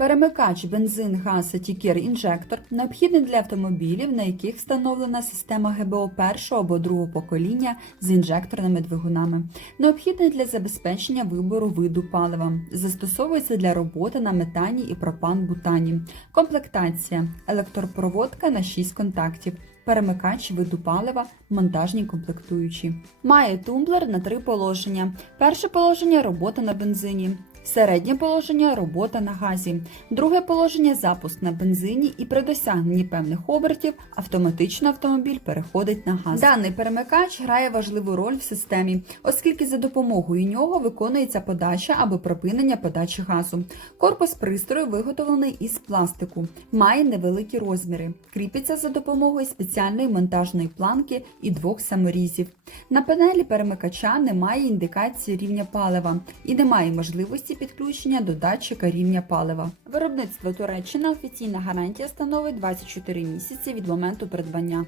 Перемикач бензин, газ, тікер, інжектор необхідний для автомобілів, на яких встановлена система ГБО першого або другого покоління з інжекторними двигунами. Необхідний для забезпечення вибору виду палива. Застосовується для роботи на метані і пропан-бутані. Комплектація: електропроводка на 6 контактів. Перемикач виду палива, монтажні комплектуючі. Має тумблер на три положення. Перше положення робота на бензині. Середнє положення робота на газі. Друге положення запуск на бензині і при досягненні певних обертів автоматично автомобіль переходить на газ. Даний перемикач грає важливу роль в системі, оскільки за допомогою нього виконується подача або припинення подачі газу. Корпус пристрою виготовлений із пластику, має невеликі розміри, кріпиться за допомогою спеціальної монтажної планки і двох саморізів. На панелі перемикача немає індикації рівня палива і немає можливості підключення до датчика рівня палива. Виробництво Туреччина офіційна гарантія становить 24 місяці від моменту придбання.